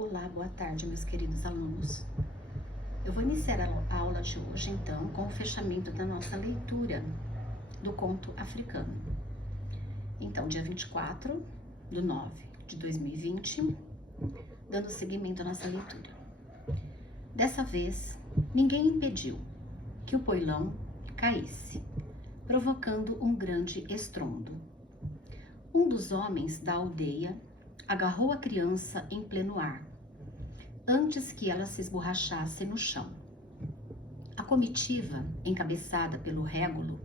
Olá, boa tarde, meus queridos alunos. Eu vou iniciar a aula de hoje, então, com o fechamento da nossa leitura do conto africano. Então, dia 24/9/2020, dando seguimento à nossa leitura. Dessa vez, ninguém impediu que o poilão caísse, provocando um grande estrondo. Um dos homens da aldeia agarrou a criança em pleno ar, antes que ela se esborrachasse no chão. A comitiva, encabeçada pelo régulo,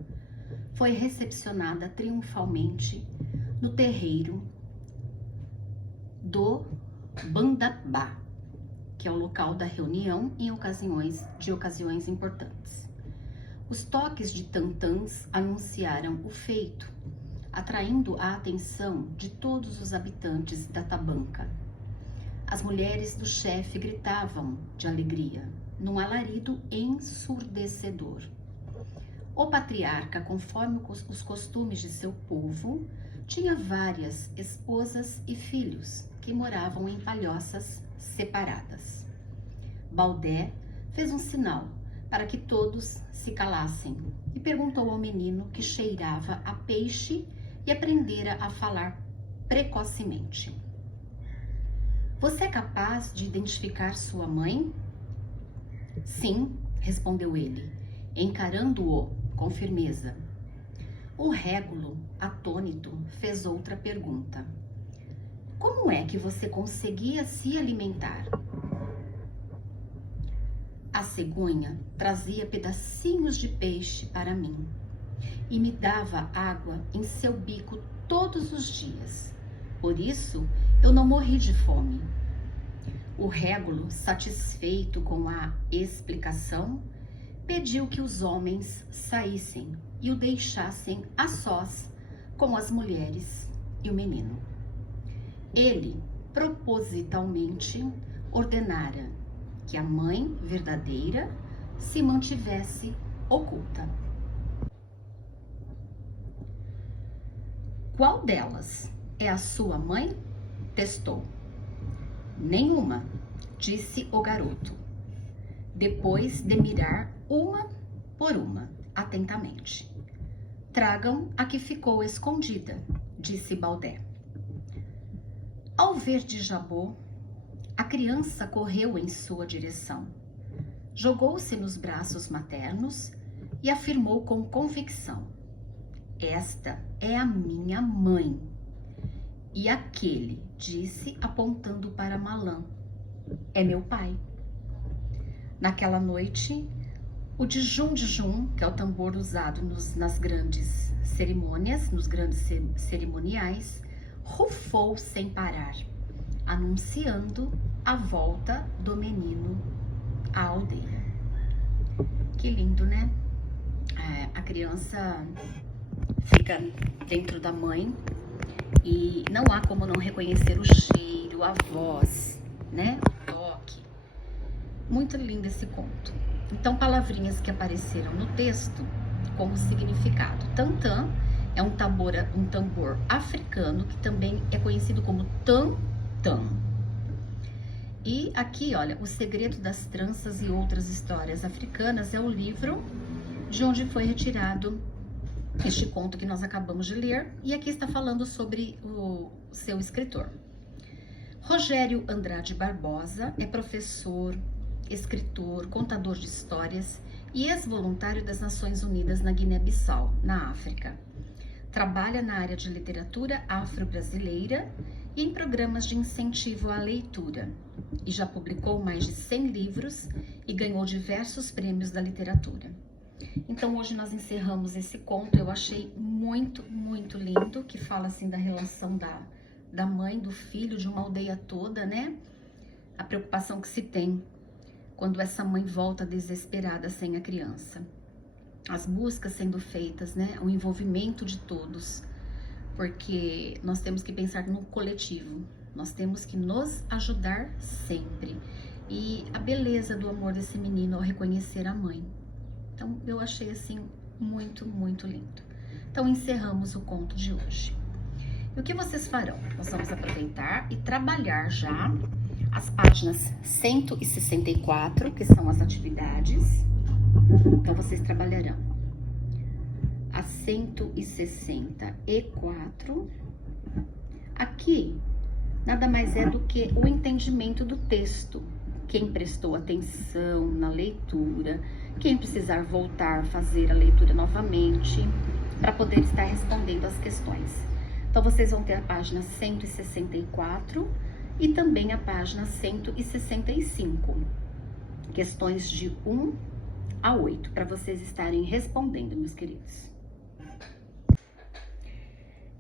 foi recepcionada triunfalmente no terreiro do Bandabá, que é o local da reunião em ocasiões importantes. Os toques de tantãs anunciaram o feito, atraindo a atenção de todos os habitantes da tabanca. As mulheres do chefe gritavam de alegria, num alarido ensurdecedor. O patriarca, conforme os costumes de seu povo, tinha várias esposas e filhos que moravam em palhoças separadas. Baldé fez um sinal para que todos se calassem e perguntou ao menino, que cheirava a peixe e aprendera a falar precocemente: "Você é capaz de identificar sua mãe?" "Sim", respondeu ele, encarando-o com firmeza. O régulo, atônito, fez outra pergunta: "Como é que você conseguia se alimentar?" "A cegonha trazia pedacinhos de peixe para mim e me dava água em seu bico todos os dias. Por isso, eu não morri de fome." O régulo, satisfeito com a explicação, pediu que os homens saíssem e o deixassem a sós com as mulheres e o menino. Ele, propositalmente, ordenara que a mãe verdadeira se mantivesse oculta. "Qual delas é a sua mãe?" testou. "Nenhuma", disse o garoto, depois de mirar uma por uma, atentamente. "Tragam a que ficou escondida", disse Baldé. Ao ver Djabó, a criança correu em sua direção, jogou-se nos braços maternos e afirmou com convicção: "Esta é a minha mãe." E aquele, disse, apontando para Malã, "é meu pai." Naquela noite, o djum-djum, que é o tambor usado nas grandes cerimônias, nos grandes cerimoniais, rufou sem parar, anunciando a volta do menino à aldeia. Que lindo, né? A criança fica dentro da mãe e não há como não reconhecer o cheiro, a voz, né? O toque. Muito lindo esse conto. Então, palavrinhas que apareceram no texto com o significado. Tantã é um tambor africano que também é conhecido como tam-tam. E aqui, olha, O Segredo das Tranças e Outras Histórias Africanas é o livro de onde foi retirado este conto que nós acabamos de ler, e aqui está falando sobre o seu escritor. Rogério Andrade Barbosa é professor, escritor, contador de histórias e ex-voluntário das Nações Unidas na Guiné-Bissau, na África. Trabalha na área de literatura afro-brasileira e em programas de incentivo à leitura, e já publicou mais de 100 livros e ganhou diversos prêmios da literatura. Então, hoje nós encerramos esse conto. Eu achei muito, muito lindo, que fala assim da relação da mãe, do filho, de uma aldeia toda, né? A preocupação que se tem quando essa mãe volta desesperada sem a criança. As buscas sendo feitas, né? O envolvimento de todos, porque nós temos que pensar no coletivo. Nós temos que nos ajudar sempre. E a beleza do amor desse menino ao reconhecer a mãe. Então, eu achei assim muito, muito lindo. Então, encerramos o conto de hoje. E o que vocês farão? Nós vamos aproveitar e trabalhar já as páginas 164, que são as atividades. Então, vocês trabalharão a 164. Aqui, nada mais é do que o entendimento do texto. Quem prestou atenção na leitura, quem precisar voltar, fazer a leitura novamente, para poder estar respondendo as questões. Então, vocês vão ter a página 164 e também a página 165. Questões de 1 a 8, para vocês estarem respondendo, meus queridos.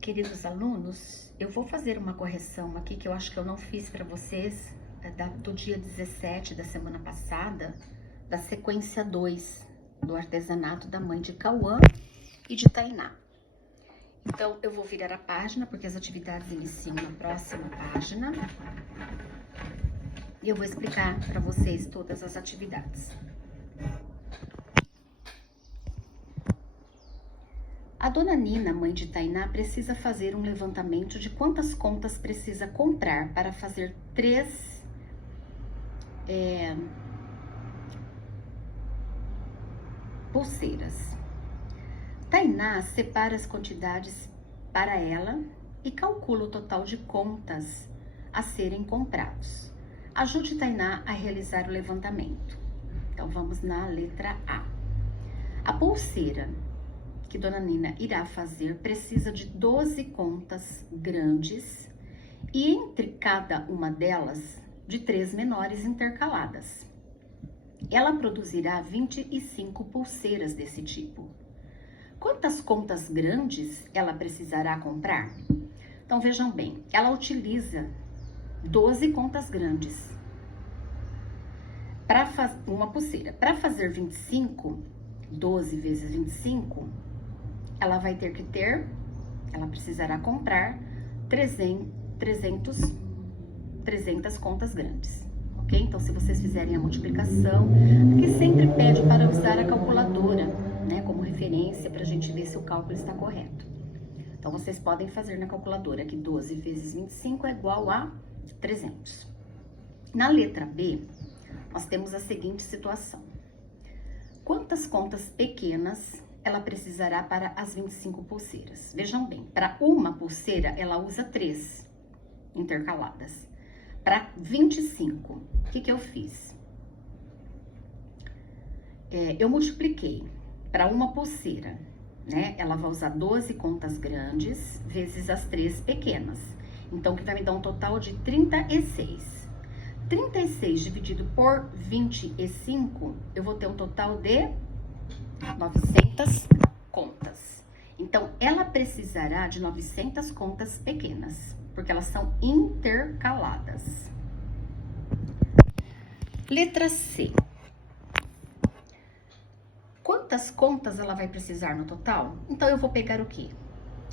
Queridos alunos, eu vou fazer uma correção aqui que eu acho que eu não fiz para vocês do dia 17 da semana passada, da sequência 2 do artesanato da mãe de Cauã e de Tainá. Então, eu vou virar a página, porque as atividades iniciam na próxima página. E eu vou explicar para vocês todas as atividades. A dona Nina, mãe de Tainá, precisa fazer um levantamento de quantas contas precisa comprar para fazer 3 pulseiras. Tainá separa as quantidades para ela e calcula o total de contas a serem comprados. Ajude Tainá a realizar o levantamento. Então, vamos na letra A. A pulseira que Dona Nina irá fazer precisa de 12 contas grandes e entre cada uma delas de 3 menores intercaladas. Ela produzirá 25 pulseiras desse tipo. Quantas contas grandes ela precisará comprar? Então, vejam bem, ela utiliza 12 contas grandes para uma pulseira. Para fazer 25, 12 vezes 25, ela precisará comprar 300 contas grandes, ok? Então, se vocês fizerem a multiplicação, aqui sempre pede para usar a calculadora, né, como referência, para a gente ver se o cálculo está correto. Então, vocês podem fazer na calculadora que 12 vezes 25 é igual a 300. Na letra B, nós temos a seguinte situação. Quantas contas pequenas ela precisará para as 25 pulseiras? Vejam bem, para uma pulseira, ela usa 3 intercaladas. Para 25, o que eu fiz? Eu multipliquei para uma pulseira, né? Ela vai usar 12 contas grandes vezes as 3 pequenas. Então, que vai me dar um total de 36. 36 dividido por 25, eu vou ter um total de 900 contas. Então, ela precisará de 900 contas pequenas, porque elas são intercaladas. Letra C. Quantas contas ela vai precisar no total? Então, eu vou pegar o quê?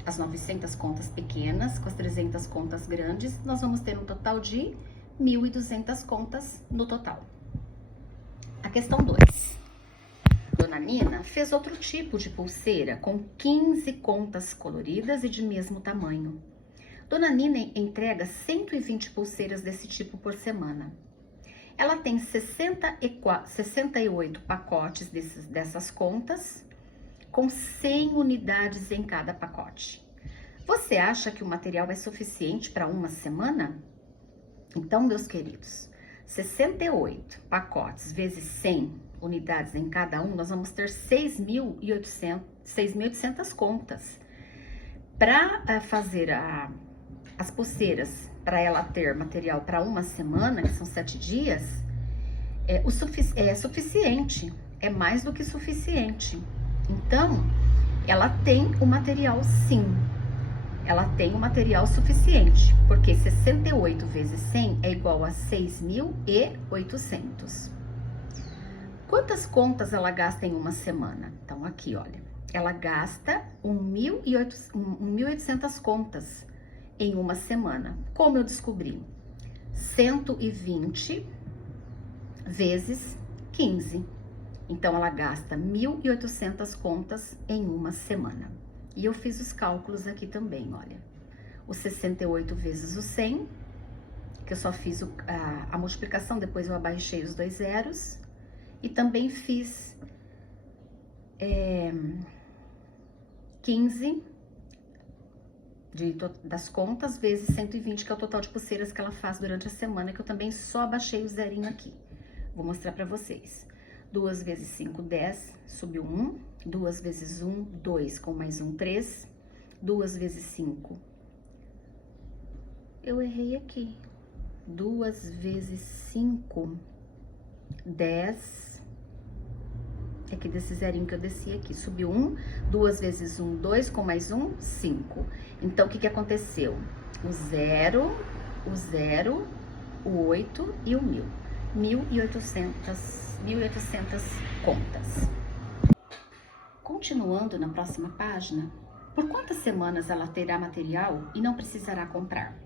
As 900 contas pequenas com as 300 contas grandes, nós vamos ter um total de 1.200 contas no total. A questão 2. Dona Nina fez outro tipo de pulseira com 15 contas coloridas e de mesmo tamanho. Dona Nina entrega 120 pulseiras desse tipo por semana. Ela tem 68 pacotes dessas contas, com 100 unidades em cada pacote. Você acha que o material é suficiente para uma semana? Então, meus queridos, 68 pacotes vezes 100 unidades em cada um, nós vamos ter 6.800 contas. Para fazer as pulseiras, para ela ter material para uma semana, que são 7 dias, é suficiente, é mais do que suficiente. Então, ela tem o material sim, ela tem o material suficiente, porque 68 vezes 100 é igual a 6.800. Quantas contas ela gasta em uma semana? Então, aqui, olha, ela gasta 1.800 contas em uma semana. Como eu descobri? 120 vezes 15. Então, ela gasta 1.800 contas em uma semana. E eu fiz os cálculos aqui também, olha. O 68 vezes o 100, porque eu só fiz a multiplicação, depois eu abaixei os 2 zeros. E também fiz 15 das contas vezes 120, que é o total de pulseiras que ela faz durante a semana, que eu também só abaixei o zerinho aqui. Vou mostrar pra vocês. 2 vezes 5, 10, subiu 1. 2 vezes 1, 2, com mais 1, 3. 2 vezes 5. Eu errei aqui. 2 vezes 5, 10. Aqui desse zerinho que eu desci aqui, subiu 1, 2 vezes 1, 2, com mais 1, 5. Então, o que que aconteceu? O 0, o 8 e o 1000. 1.800 contas. Continuando na próxima página, por quantas semanas ela terá material e não precisará comprar?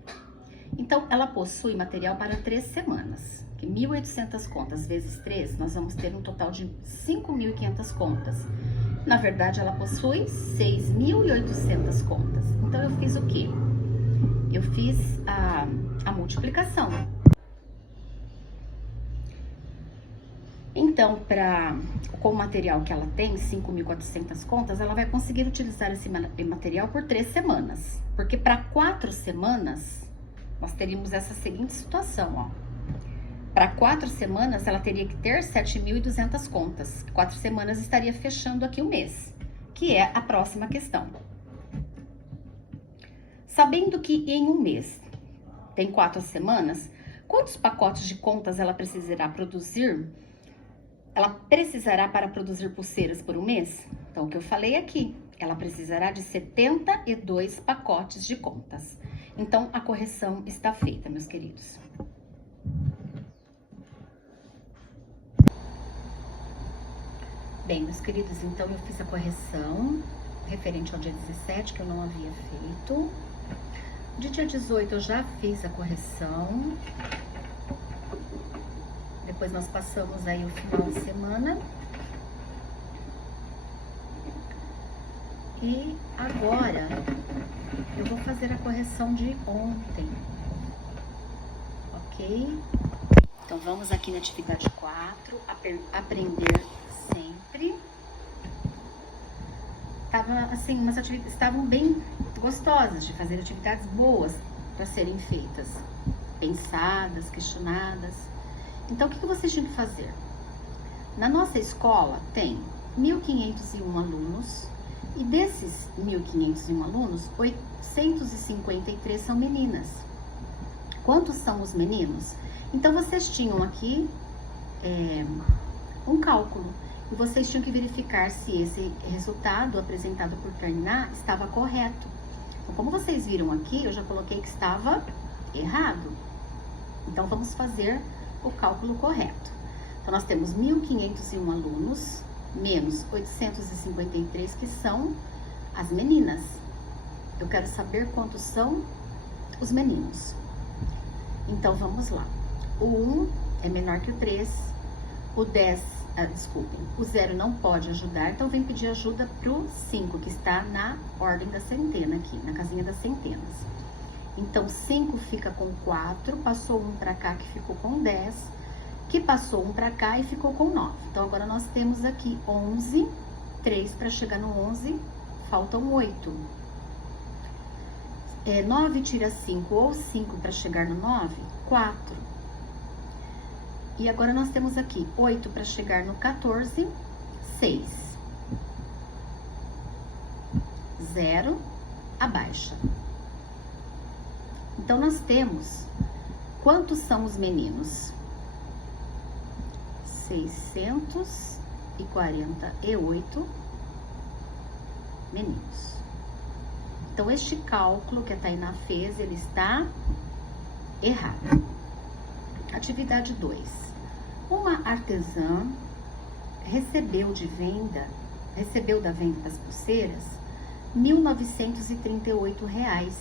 Então, ela possui material para 3 semanas. Que 1.800 contas vezes 3, nós vamos ter um total de 5.500 contas. Na verdade, ela possui 6.800 contas. Então, eu fiz o quê? Eu fiz a multiplicação. Então, com o material que ela tem, 5.400 contas, ela vai conseguir utilizar esse material por 3 semanas. Porque para 4 semanas, nós teríamos essa seguinte situação, ó. Para 4 semanas, ela teria que ter 7.200 contas. 4 semanas estaria fechando aqui o mês, que é a próxima questão. Sabendo que em um mês tem 4 semanas, quantos pacotes de contas ela precisará produzir? Ela precisará para produzir pulseiras por um mês? Então, o que eu falei aqui, ela precisará de 72 pacotes de contas. Então, a correção está feita, meus queridos. Bem, meus queridos, então eu fiz a correção referente ao dia 17, que eu não havia feito. De dia 18 eu já fiz a correção. Depois nós passamos aí o final de semana. E agora eu vou fazer a correção de ontem. Ok? Então vamos aqui na atividade 4, aprender sempre. Umas atividades estavam bem gostosas de fazer, atividades boas para serem feitas, pensadas, questionadas. Então, o que vocês tinham que fazer? Na nossa escola tem 1.501 alunos e desses 1.501 alunos, 853 são meninas. Quantos são os meninos? Então, vocês tinham aqui um cálculo e vocês tinham que verificar se esse resultado apresentado por Tainá estava correto. Então, como vocês viram aqui, eu já coloquei que estava errado. Então, vamos fazer o cálculo correto. Então, nós temos 1.501 alunos, menos 853, que são as meninas. Eu quero saber quantos são os meninos. Então, vamos lá. O 1 é menor que o 3, o 10, o 0 não pode ajudar, então vem pedir ajuda pro 5, que está na ordem da centena aqui, na casinha das centenas. Então, 5 fica com 4, passou 1 para cá, que ficou com 10, que passou 1 para cá e ficou com 9. Então, agora nós temos aqui 11, 3 para chegar no 11, faltam 8. 9 tira 5, ou 5 para chegar no 9, 4. E agora nós temos aqui 8 para chegar no 14, 6. 0, abaixa. Então, nós temos, quantos são os meninos? 648 meninos. Então, este cálculo que a Tainá fez, ele está errado. Atividade 2. Uma artesã recebeu da venda das pulseiras R$ 1.938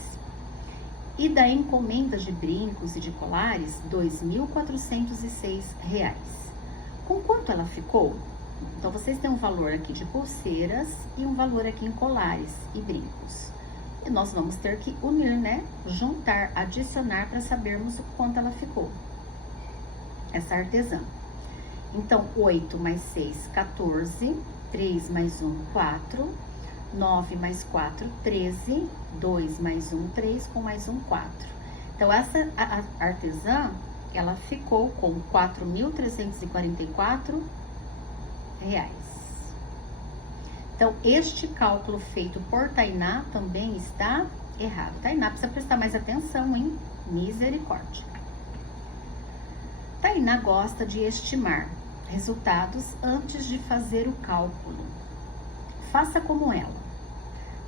e da encomenda de brincos e de colares R$ 2.406. Com quanto ela ficou? Então, vocês têm um valor aqui de pulseiras e um valor aqui em colares e brincos. E nós vamos ter que unir, né? Juntar, adicionar para sabermos o quanto ela ficou. Essa artesã. Então, 8 mais 6, 14. 3 mais 1, 4. 9 mais 4, 13. 2 mais 1, 3. Com mais 1, 4. Então, essa artesã, ela ficou com R$ 4.344. Então, este cálculo feito por Tainá também está errado. Tainá precisa prestar mais atenção, hein? Misericórdia. Tainá gosta de estimar resultados antes de fazer o cálculo. Faça como ela.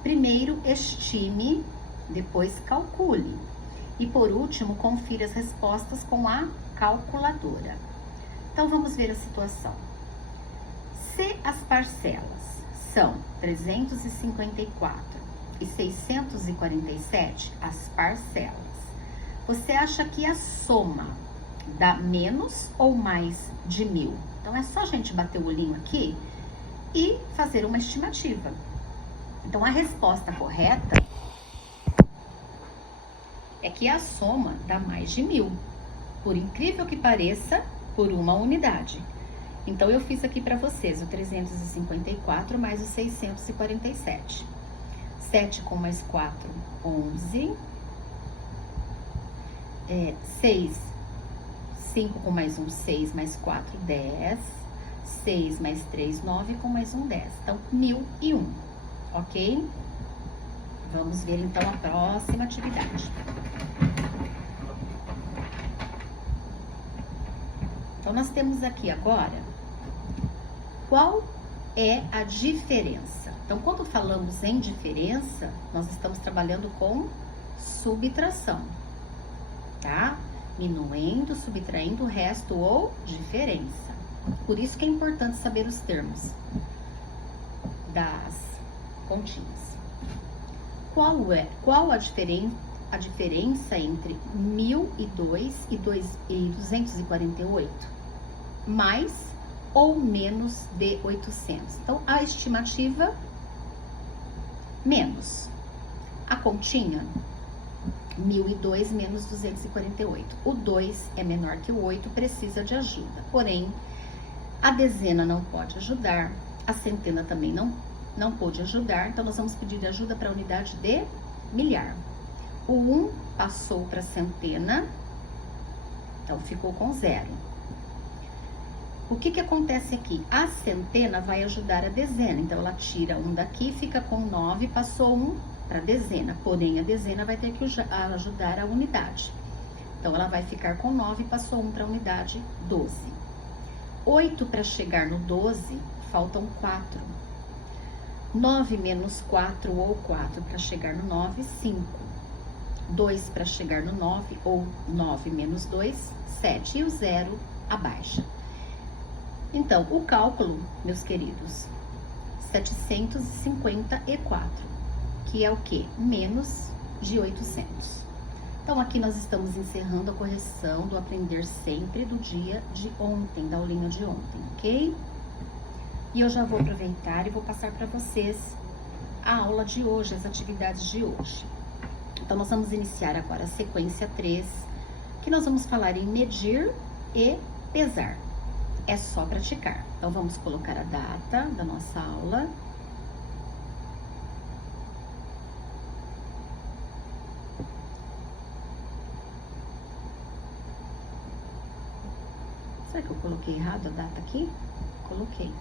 Primeiro, estime, depois calcule. E por último, confira as respostas com a calculadora. Então, vamos ver a situação. Se as parcelas são 354 e 647, as parcelas, você acha que a soma dá menos ou mais de 1.000? Então, é só a gente bater o olhinho aqui e fazer uma estimativa. Então, a resposta correta é que a soma dá mais de 1.000, por incrível que pareça, por uma unidade. Então, eu fiz aqui para vocês o 354 mais o 647. 7 com mais 4, 11. 5 com mais 1, 6 mais 4, 10. 6 mais 3, 9 com mais 1, 10. Então, 1.001, ok? Vamos ver, então, a próxima atividade. Então, nós temos aqui agora, qual é a diferença? Então, quando falamos em diferença, nós estamos trabalhando com subtração, tá? Minuendo, subtraindo o resto ou diferença. Por isso que é importante saber os termos das continhas. Qual a diferença entre 1.002 e 248? Mais ou menos de 800. Então, a estimativa, menos. A continha, 1.002 menos 248. O 2 é menor que o 8, precisa de ajuda. Porém, a dezena não pode ajudar, a centena também não pôde ajudar, então nós vamos pedir ajuda para a unidade de milhar. O 1 passou para a centena, então ficou com 0. O que acontece aqui? A centena vai ajudar a dezena, então ela tira 1 daqui, fica com 9, passou 1 para a dezena, porém a dezena vai ter que ajudar a unidade. Então ela vai ficar com 9, passou 1 para a unidade, 12. 8 para chegar no 12, faltam 4. 9 menos 4 ou 4 para chegar no 9, 5. 2 para chegar no 9, ou 9 menos 2, 7. E o 0 abaixa. Então, o cálculo, meus queridos, 754, que é o quê? Menos de 800. Então, aqui nós estamos encerrando a correção do Aprender Sempre do dia de ontem, da aulinha de ontem, ok? E eu já vou aproveitar e vou passar para vocês a aula de hoje, as atividades de hoje. Então, nós vamos iniciar agora a sequência 3, que nós vamos falar em medir e pesar. É só praticar. Então, vamos colocar a data da nossa aula. Será que eu coloquei errado a data aqui? Coloquei.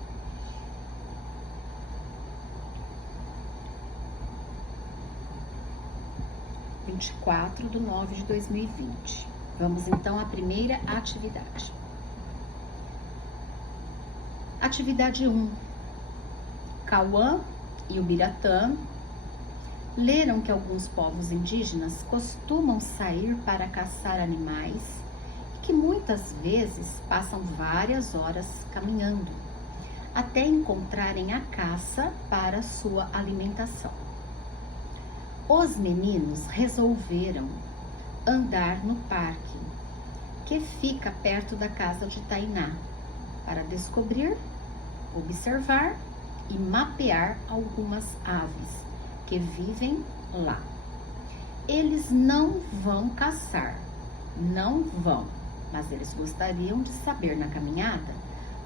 dia 24/9/2020. Vamos então à primeira atividade. Atividade 1. Cauã e Ubiratã leram que alguns povos indígenas costumam sair para caçar animais e que muitas vezes passam várias horas caminhando até encontrarem a caça para sua alimentação. Os meninos resolveram andar no parque, que fica perto da casa de Tainá, para descobrir, observar e mapear algumas aves que vivem lá. Eles não vão caçar, não vão, mas eles gostariam de saber na caminhada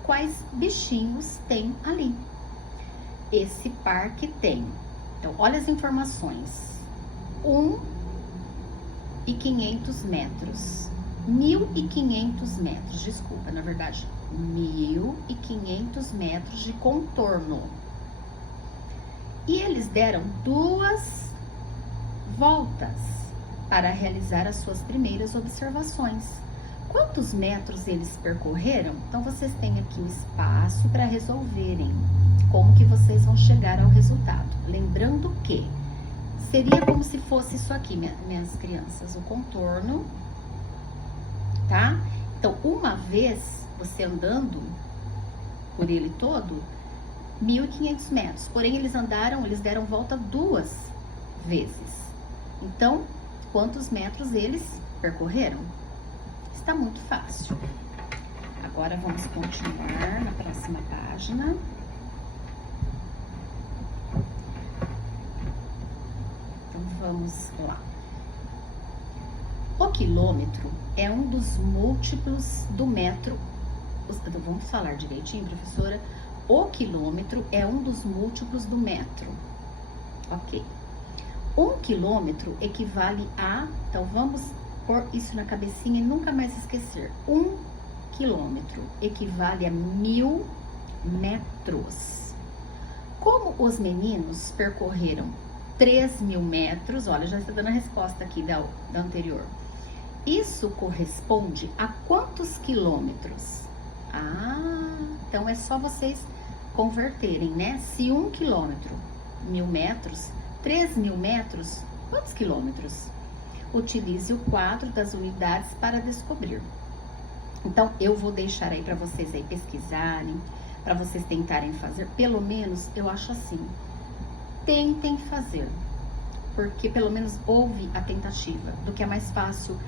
quais bichinhos tem ali. Esse parque tem. Então, olha as informações. 1.500 metros. 1.500 metros, desculpa, na verdade, 1.500 metros de contorno. E eles deram 2 voltas para realizar as suas primeiras observações. Quantos metros eles percorreram? Então, vocês têm aqui o espaço para resolverem como que vocês vão chegar ao resultado. Lembrando que seria como se fosse isso aqui, minhas crianças, o contorno, tá? Então, uma vez você andando por ele todo, 1.500 metros. Porém, eles deram volta 2 vezes. Então, quantos metros eles percorreram? Está muito fácil. Agora, vamos continuar na próxima página. Então, vamos lá. O quilômetro é um dos múltiplos do metro. Vamos falar direitinho, professora? O quilômetro é um dos múltiplos do metro. Ok. 1 quilômetro equivale a... Então, vamos pôr isso na cabecinha e nunca mais esquecer. 1 quilômetro equivale a 1.000 metros. Como os meninos percorreram 3.000 metros, olha, já está dando a resposta aqui da anterior. Isso corresponde a quantos quilômetros? Então é só vocês converterem, né? Se 1 quilômetro, 1.000 metros, 3.000 metros, quantos quilômetros? Utilize o quadro das unidades para descobrir. Então, eu vou deixar aí para vocês aí pesquisarem, para vocês tentarem fazer. Pelo menos, eu acho assim, tentem fazer, porque pelo menos houve a tentativa, do que é mais fácil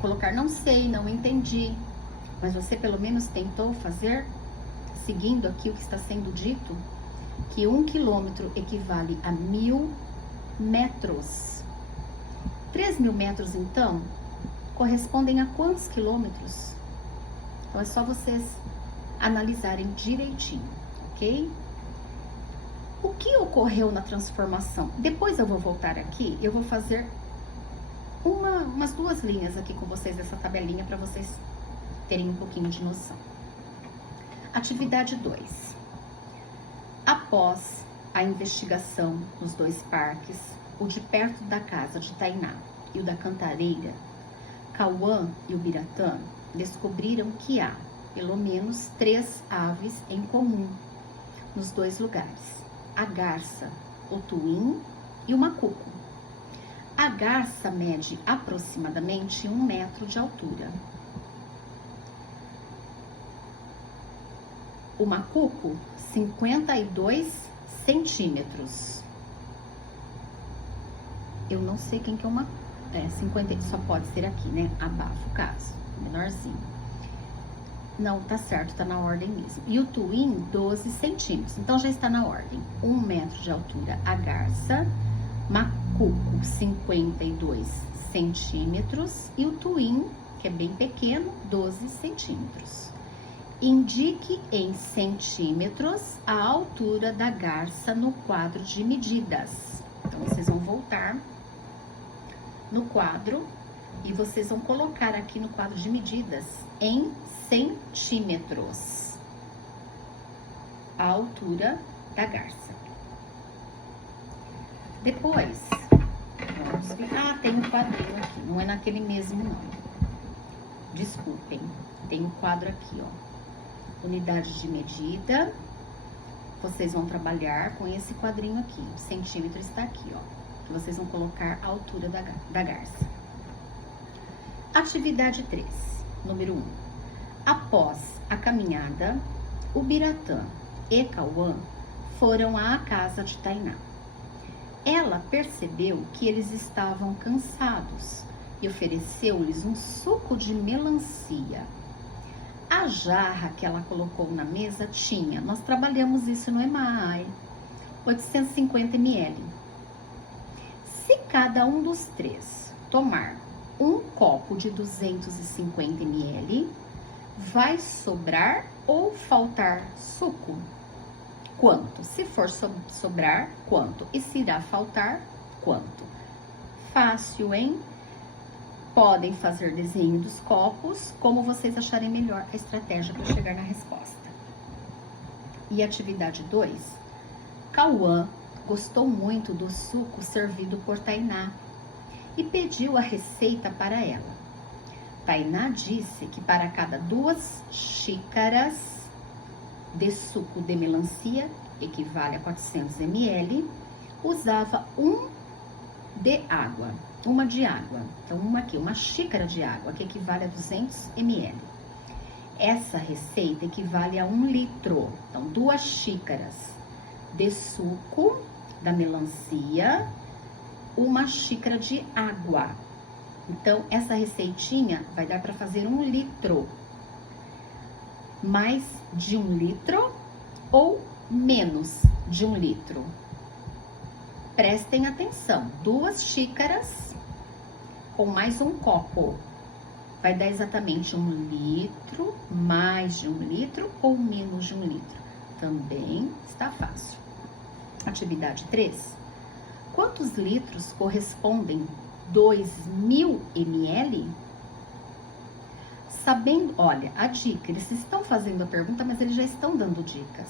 colocar não sei, não entendi, mas você pelo menos tentou fazer, seguindo aqui o que está sendo dito, que 1 quilômetro equivale a 1.000 metros. 3.000 metros, então, correspondem a quantos quilômetros? Então, é só vocês analisarem direitinho, ok? O que ocorreu na transformação? Depois eu vou voltar aqui, eu vou fazer umas 2 linhas aqui com vocês dessa tabelinha para vocês terem um pouquinho de noção. Atividade 2. Após a investigação nos 2 parques, o de perto da casa de Tainá e o da Cantareira, Cauã e o Biratã descobriram que há pelo menos 3 aves em comum nos 2 lugares: a garça, o tuim e o macuco. A garça mede aproximadamente 1 metro de altura. O macuco, 52 centímetros. Eu não sei quem que é o macuco. 50, só pode ser aqui, né? Abafa o caso, menorzinho. Não, tá certo, tá na ordem mesmo. E o tuim, 12 centímetros. Então, já está na ordem. 1 metro de altura a garça, macuco, 52 centímetros. E o tuim, que é bem pequeno, 12 centímetros. Indique em centímetros a altura da garça no quadro de medidas. Então, vocês vão voltar no quadro e vocês vão colocar aqui no quadro de medidas em centímetros a altura da garça. Depois, vamos ver. Tem um quadrinho aqui, não é naquele mesmo não. Desculpem, tem um quadro aqui, ó. Unidade de medida. Vocês vão trabalhar com esse quadrinho aqui. O centímetro está aqui, ó. Que vocês vão colocar a altura da garça. Atividade 3, número 1. Após a caminhada, o Biratã e Cauã foram à casa de Tainá. Ela percebeu que eles estavam cansados e ofereceu-lhes um suco de melancia. A jarra que ela colocou na mesa tinha, nós trabalhamos isso no EMAI, 850 ml. Se cada um dos três tomar um copo de 250 ml, vai sobrar ou faltar suco? Quanto? Se for sobrar, quanto? E se irá faltar, quanto? Fácil, hein? Podem fazer desenho dos copos, como vocês acharem melhor a estratégia para chegar na resposta. E atividade 2. Cauã gostou muito do suco servido por Tainá e pediu a receita para ela. Tainá disse que para cada 2 xícaras de suco de melancia, equivale a 400 ml, usava uma de água. Então, uma xícara de água, que equivale a 200 ml. Essa receita equivale a 1 litro. Então, 2 xícaras de suco da melancia, 1 xícara de água. Então, essa receitinha vai dar para fazer 1 litro. Mais de 1 litro ou menos de 1 litro? Prestem atenção. 2 xícaras ou mais 1 copo. Vai dar exatamente 1 litro, mais de 1 litro ou menos de 1 litro? Também está fácil. Atividade 3. Quantos litros correspondem 2.000 ml? Sabendo, olha, a dica, eles estão fazendo a pergunta, mas eles já estão dando dicas.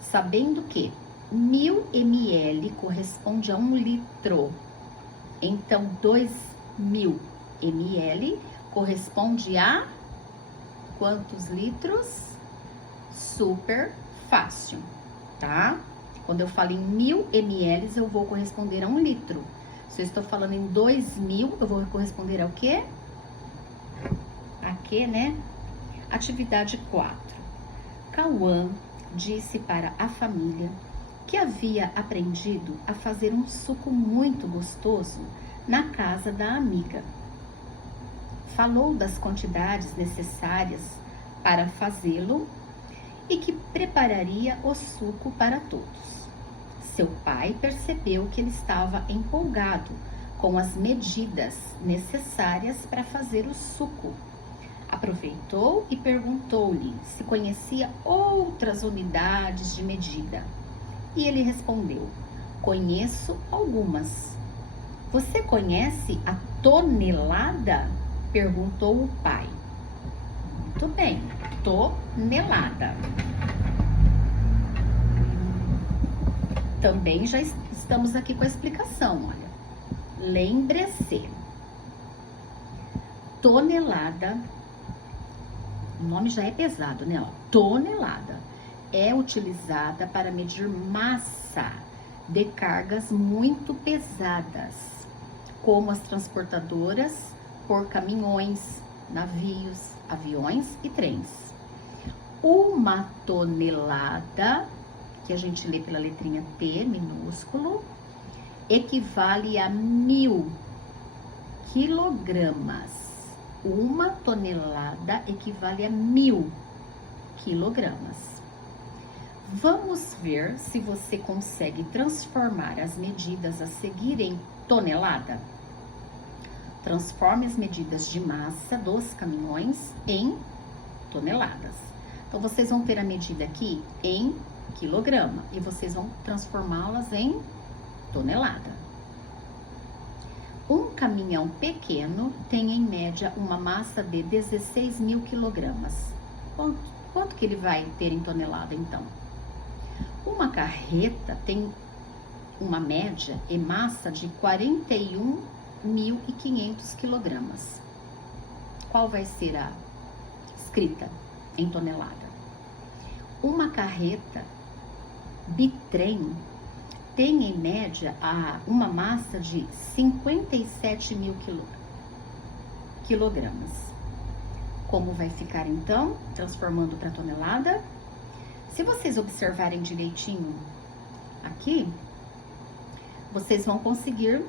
Sabendo que 1.000 ml corresponde a 1 litro, então 2.000 ml corresponde a quantos litros? Super fácil, tá? Quando eu falo em 1.000 ml, eu vou corresponder a 1 litro. Se eu estou falando em 2.000, eu vou corresponder ao quê? A quê, né? Atividade 4. Cauã disse para a família que havia aprendido a fazer um suco muito gostoso na casa da amiga. Falou das quantidades necessárias para fazê-lo e que prepararia o suco para todos. Seu pai percebeu que ele estava empolgado com as medidas necessárias para fazer o suco. Aproveitou e perguntou-lhe se conhecia outras unidades de medida. E ele respondeu: conheço algumas. Você conhece a tonelada? Perguntou o pai. Muito bem, tonelada. Também já estamos aqui com a explicação, olha. Lembre-se, tonelada, o nome já é pesado, né? Ó, tonelada é utilizada para medir massa de cargas muito pesadas, como as transportadoras por caminhões, navios, aviões e trens. Uma tonelada, que a gente lê pela letrinha T, minúsculo, equivale a 1.000 quilogramas. Uma tonelada equivale a 1.000 quilogramas. Vamos ver se você consegue transformar as medidas a seguir em tonelada. Transforme as medidas de massa dos caminhões em toneladas. Então, vocês vão ter a medida aqui em quilograma e vocês vão transformá-las em tonelada. Um caminhão pequeno tem, em média, uma massa de 16.000 quilogramas. Quanto que ele vai ter em tonelada, então? Uma carreta tem uma média e massa de 41.500 quilogramas. Qual vai ser a escrita em tonelada? Uma carreta bitrem tem, em média, uma massa de 57.000 quilogramas. Como vai ficar, então, transformando para tonelada? Se vocês observarem direitinho aqui, vocês vão conseguir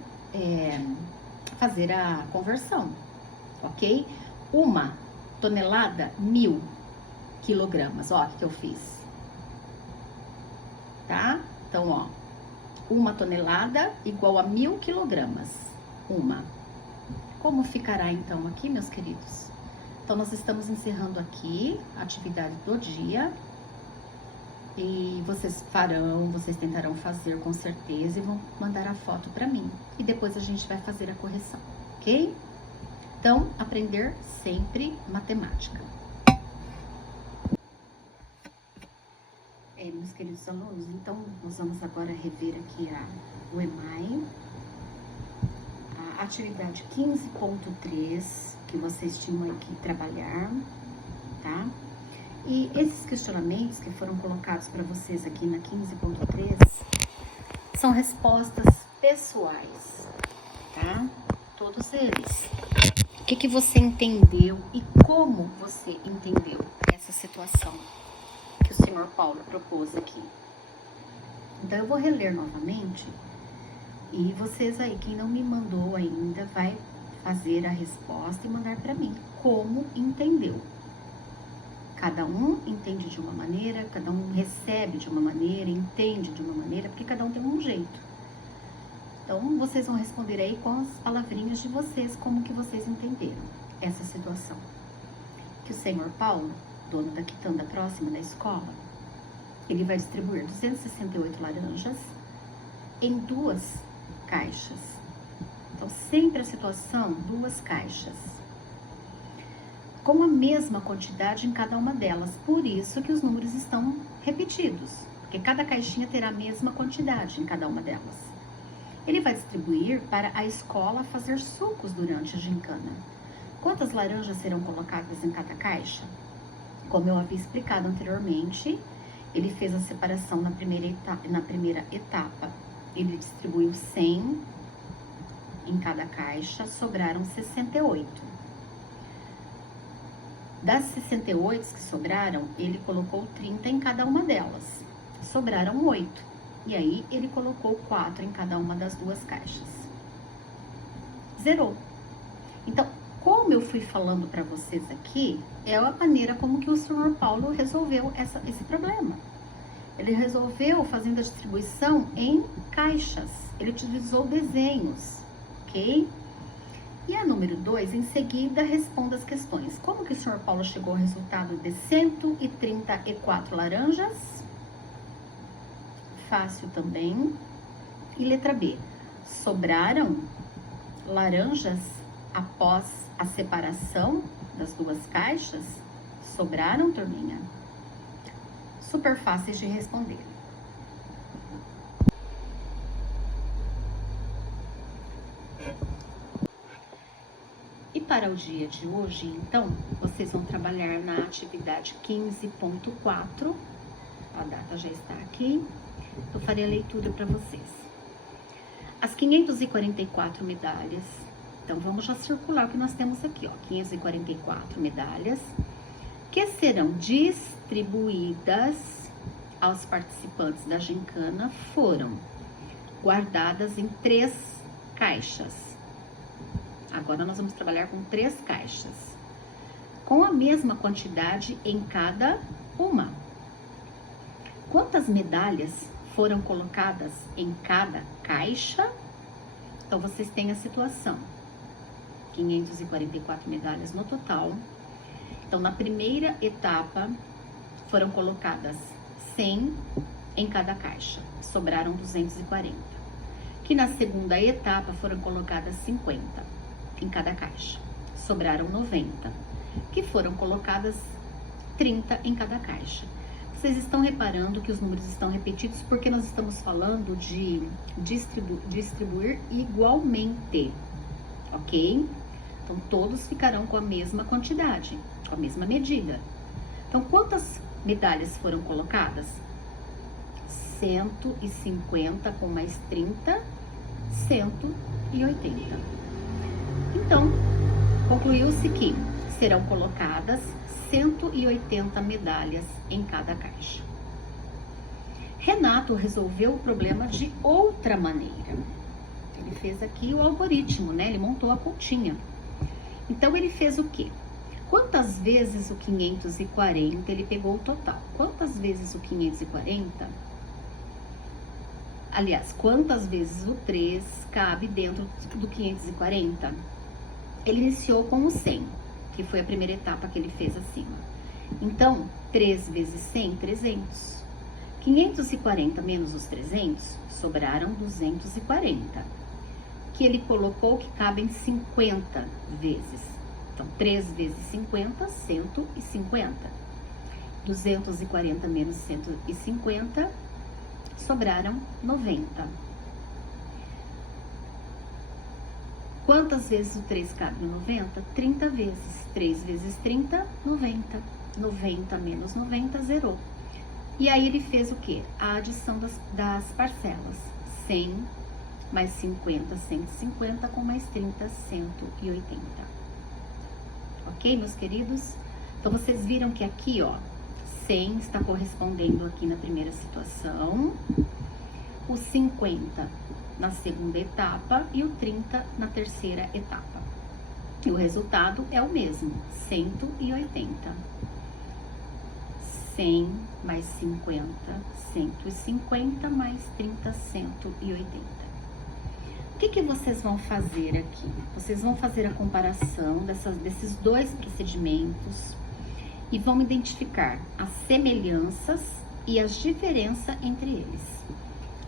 fazer a conversão, ok? Uma tonelada, 1.000 quilogramas. Ó, o que eu fiz. Tá? Então, ó, 1 tonelada igual a 1000 quilogramas. Como ficará então aqui, meus queridos? Então, nós estamos encerrando aqui a atividade do dia. E vocês tentarão fazer com certeza e vão mandar a foto para mim. E depois a gente vai fazer a correção, ok? Então, aprender sempre matemática. Meus queridos alunos, então nós vamos agora rever aqui o EMAI, a atividade 15.3, que vocês tinham que trabalhar, tá? E esses questionamentos que foram colocados para vocês aqui na 15.3 são respostas pessoais, tá? Todos eles. O que você entendeu e como você entendeu essa situação que o senhor Paulo propôs aqui. Então, eu vou reler novamente e vocês aí, quem não me mandou ainda, vai fazer a resposta e mandar para mim como entendeu. Cada um entende de uma maneira, cada um recebe de uma maneira, entende de uma maneira, porque cada um tem um jeito. Então, vocês vão responder aí com as palavrinhas de vocês, como que vocês entenderam essa situação. Que o senhor Paulo, dono da quitanda próxima da escola, ele vai distribuir 268 laranjas em 2 caixas. Então, sempre a situação, 2 caixas, com a mesma quantidade em cada uma delas. Por isso que os números estão repetidos, porque cada caixinha terá a mesma quantidade em cada uma delas. Ele vai distribuir para a escola fazer sucos durante a gincana. Quantas laranjas serão colocadas em cada caixa? Como eu havia explicado anteriormente, ele fez a separação na primeira etapa. Ele distribuiu 100 em cada caixa, sobraram 68. Das 68 que sobraram, ele colocou 30 em cada uma delas. Sobraram 8. E aí, ele colocou 4 em cada uma das 2 caixas. Zerou. Então, como eu fui falando para vocês aqui, é a maneira como que o senhor Paulo resolveu esse problema. Ele resolveu fazendo a distribuição em caixas. Ele utilizou desenhos, ok? E a número 2, em seguida, responda as questões. Como que o senhor Paulo chegou ao resultado de 134 laranjas? Fácil também. E letra B, sobraram laranjas após a separação das 2 caixas? Sobraram, turminha? Super fáceis de responder. E para o dia de hoje, então, vocês vão trabalhar na atividade 15.4. A data já está aqui. Eu farei a leitura para vocês. As 544 medalhas. Então, vamos já circular o que nós temos aqui, ó. 544 medalhas que serão distribuídas aos participantes da gincana foram guardadas em 3 caixas. Agora, nós vamos trabalhar com 3 caixas, com a mesma quantidade em cada uma. Quantas medalhas foram colocadas em cada caixa? Então, vocês têm a situação. 544 medalhas no total. Então, na primeira etapa, foram colocadas 100 em cada caixa. Sobraram 240. Que na segunda etapa, foram colocadas 50 em cada caixa. Sobraram 90. Que foram colocadas 30 em cada caixa. Vocês estão reparando que os números estão repetidos porque nós estamos falando de distribuir igualmente, ok? Então, todos ficarão com a mesma quantidade, com a mesma medida. Então, quantas medalhas foram colocadas? 150 com mais 30, 180. Então, concluiu-se que serão colocadas 180 medalhas em cada caixa. Renato resolveu o problema de outra maneira. Ele fez aqui o algoritmo, né? Ele montou a continha. Então, ele fez o quê? Quantas vezes o 540, ele pegou o total. Quantas vezes o 540 Aliás, quantas vezes o 3 cabe dentro do 540? Ele iniciou com o 100, que foi a primeira etapa que ele fez acima. Então, 3 vezes 100, 300. 540 menos os 300, sobraram 240, que ele colocou que cabem 50 vezes. Então, 3 vezes 50, 150. 240 menos 150, sobraram 90. Quantas vezes o 3 cabe no 90? 30 vezes. 3 vezes 30, 90. 90 menos 90, zerou. E aí ele fez o quê? A adição das parcelas. 100 mais 50, 150, com mais 30, 180. Ok, meus queridos? Então, vocês viram que aqui, ó, 100 está correspondendo aqui na primeira situação, o 50 na segunda etapa e o 30 na terceira etapa. E o resultado é o mesmo, 180. 100 mais 50, 150 mais 30, 180. O que vocês vão fazer aqui? Vocês vão fazer a comparação desses dois procedimentos e vão identificar as semelhanças e as diferenças entre eles.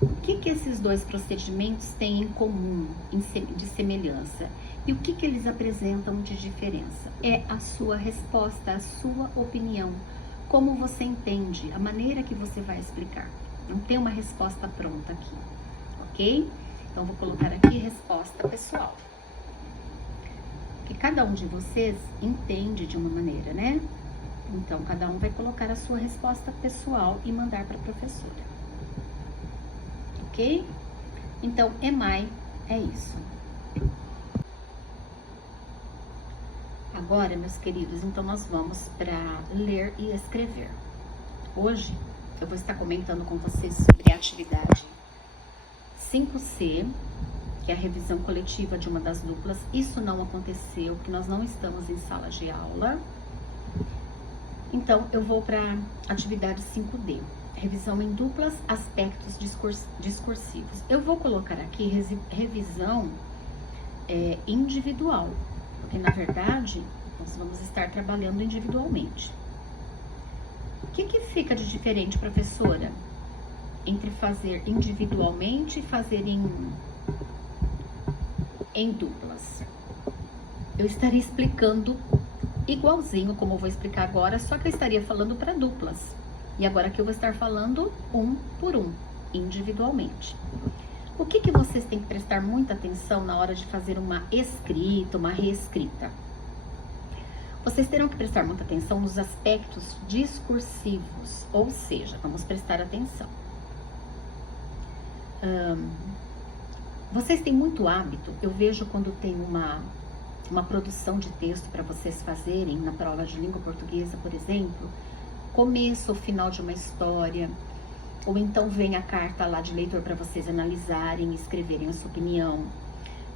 O que esses dois procedimentos têm em comum de semelhança? E o que eles apresentam de diferença? É a sua resposta, a sua opinião. Como você entende, a maneira que você vai explicar. Não tem uma resposta pronta aqui, ok? Então, vou colocar aqui resposta pessoal. Porque cada um de vocês entende de uma maneira, né? Então, cada um vai colocar a sua resposta pessoal e mandar para a professora. Ok? Então, EMAI é isso. Agora, meus queridos, então nós vamos para ler e escrever. Hoje, eu vou estar comentando com vocês sobre a atividade 5C, que é a revisão coletiva de uma das duplas. Isso não aconteceu, porque nós não estamos em sala de aula. Então, eu vou para atividade 5D, revisão em duplas, aspectos discursivos. Eu vou colocar aqui revisão individual, porque na verdade nós vamos estar trabalhando individualmente. O que fica de diferente, professora, entre fazer individualmente e fazer em duplas? Eu estaria explicando igualzinho como eu vou explicar agora, só que eu estaria falando para duplas. E agora que eu vou estar falando um por um, individualmente. O que vocês têm que prestar muita atenção na hora de fazer uma escrita, uma reescrita? Vocês terão que prestar muita atenção nos aspectos discursivos, ou seja, vamos prestar atenção. Vocês têm muito hábito, eu vejo quando tem uma produção de texto para vocês fazerem na prova de língua portuguesa, por exemplo, começo ou final de uma história, ou então vem a carta lá de leitor para vocês analisarem e escreverem a sua opinião.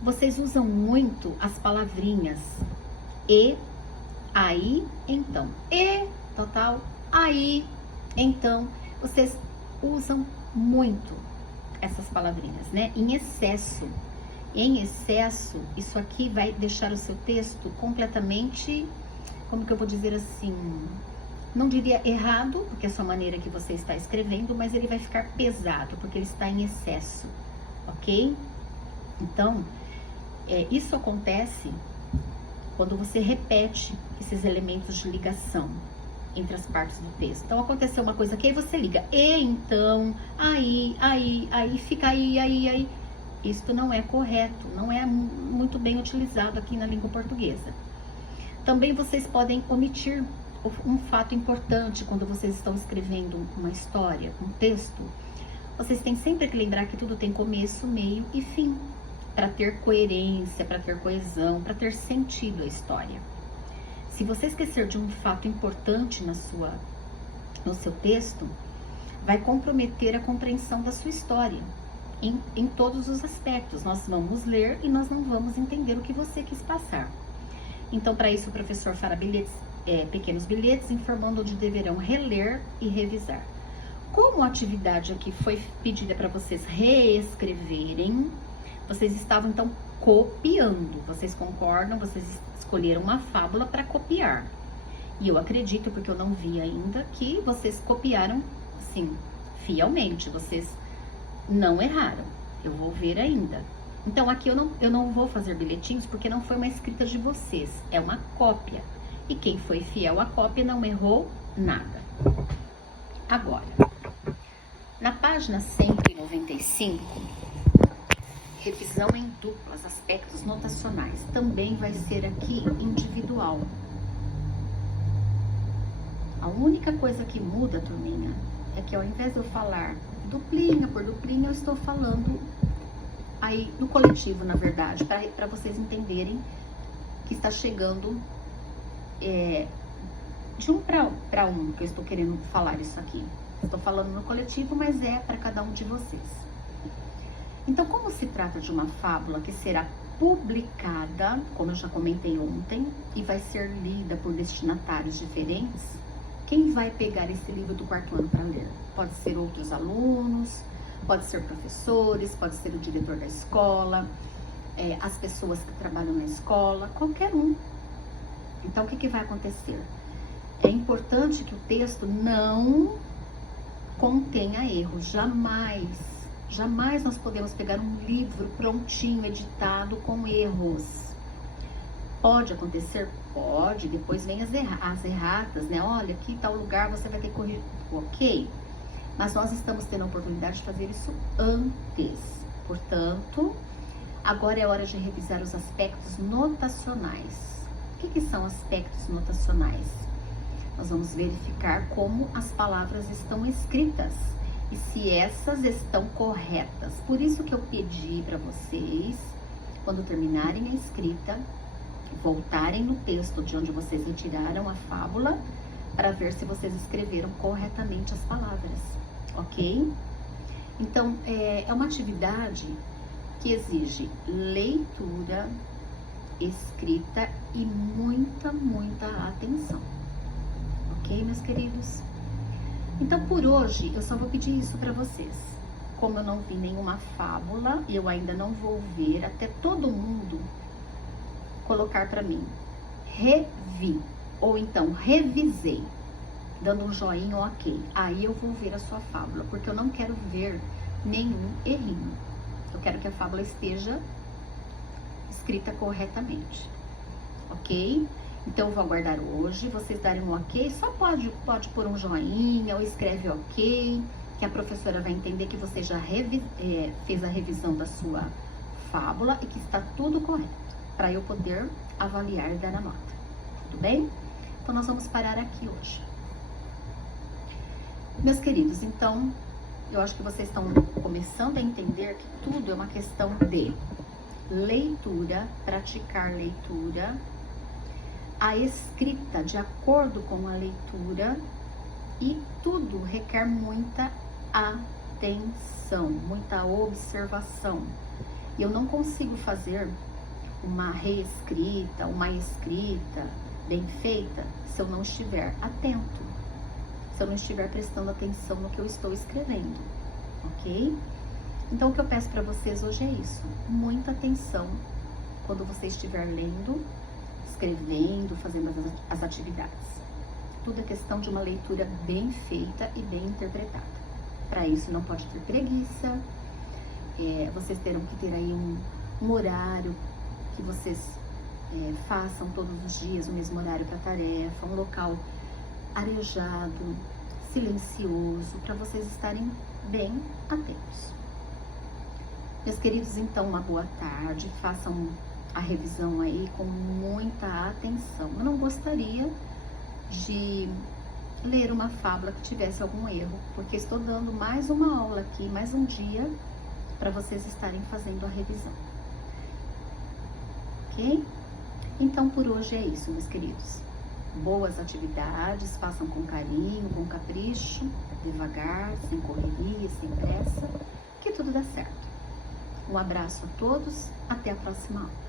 Vocês usam muito as palavrinhas e, aí, então. E, total, aí, então. Vocês usam muito essas palavrinhas, né? Em excesso. Em excesso, isso aqui vai deixar o seu texto completamente, como que eu vou dizer assim, não diria errado, porque é a sua maneira que você está escrevendo, mas ele vai ficar pesado, porque ele está em excesso, ok? Então, isso acontece quando você repete esses elementos de ligação entre as partes do texto. Então, aconteceu uma coisa aqui, aí você liga, e então, aí, fica aí. Isto não é correto, não é muito bem utilizado aqui na língua portuguesa. Também vocês podem omitir um fato importante quando vocês estão escrevendo uma história, um texto. Vocês têm sempre que lembrar que tudo tem começo, meio e fim, para ter coerência, para ter coesão, para ter sentido a história. Se você esquecer de um fato importante no seu texto, vai comprometer a compreensão da sua história, em todos os aspectos. Nós vamos ler e nós não vamos entender o que você quis passar. Então, para isso, o professor fará pequenos bilhetes informando onde deverão reler e revisar. como a atividade aqui foi pedida para vocês reescreverem, vocês estavam então copiando. Vocês concordam? Vocês escolheram uma fábula para copiar. E eu acredito, porque eu não vi ainda, que vocês copiaram, sim, fielmente. Vocês não erraram. Eu vou ver ainda. Então, aqui eu não vou fazer bilhetinhos, porque não foi uma escrita de vocês. É uma cópia. E quem foi fiel à cópia não errou nada. Agora, na página 195, revisão em duplas, aspectos notacionais. Também vai ser aqui individual. A única coisa que muda, turminha, é que ao invés de eu falar duplinha por duplinha, eu estou falando aí no coletivo, na verdade, para vocês entenderem que está chegando de um para um, que eu estou querendo falar isso aqui. Estou falando no coletivo, mas é para cada um de vocês. Então, como se trata de uma fábula que será publicada, como eu já comentei ontem, e vai ser lida por destinatários diferentes, quem vai pegar esse livro do quarto ano para ler? Pode ser outros alunos, pode ser professores, pode ser o diretor da escola, as pessoas que trabalham na escola, qualquer um. Então, o que vai acontecer? É importante que o texto não contenha erros, jamais. Jamais nós podemos pegar um livro prontinho, editado, com erros. Pode acontecer? Pode. Depois vem as erratas, né? Olha, aqui tal lugar você vai ter que corrigir. Ok. Mas nós estamos tendo a oportunidade de fazer isso antes. Portanto, agora é hora de revisar os aspectos notacionais. O que são aspectos notacionais? Nós vamos verificar como as palavras estão escritas e se essas estão corretas. Por isso que eu pedi para vocês, quando terminarem a escrita, voltarem no texto de onde vocês retiraram a fábula, para ver se vocês escreveram corretamente as palavras, ok? Então, é uma atividade que exige leitura, escrita e muita atenção, ok, meus queridos? Então, por hoje, eu só vou pedir isso para vocês. Como eu não vi nenhuma fábula, e eu ainda não vou ver, até todo mundo colocar para mim, revi, ou então revisei, dando um joinha ou ok. Aí eu vou ver a sua fábula, porque eu não quero ver nenhum errinho. Eu quero que a fábula esteja escrita corretamente, ok? Então, eu vou aguardar hoje, vocês darem um ok, só pode pôr um joinha ou escreve ok, que a professora vai entender que você já fez a revisão da sua fábula e que está tudo correto, para eu poder avaliar e dar a nota, tudo bem? Então, nós vamos parar aqui hoje. Meus queridos, então, eu acho que vocês estão começando a entender que tudo é uma questão de leitura, praticar leitura, a escrita de acordo com a leitura, e tudo requer muita atenção, muita observação. Eu não consigo fazer uma reescrita, uma escrita bem feita se eu não estiver atento, se eu não estiver prestando atenção no que eu estou escrevendo, ok? Então, o que eu peço para vocês hoje é isso, muita atenção quando você estiver lendo, escrevendo, fazendo as atividades. Tudo é questão de uma leitura bem feita e bem interpretada. Para isso, não pode ter preguiça, vocês terão que ter aí um horário que vocês façam todos os dias o mesmo horário para a tarefa, um local arejado, silencioso, para vocês estarem bem atentos. Meus queridos, então, uma boa tarde, façam a revisão aí com muita atenção. Eu não gostaria de ler uma fábula que tivesse algum erro, porque estou dando mais uma aula aqui, mais um dia, para vocês estarem fazendo a revisão. Ok? Então, por hoje é isso, meus queridos. Boas atividades, façam com carinho, com capricho, devagar, sem correria, sem pressa, que tudo dá certo. Um abraço a todos, até a próxima aula.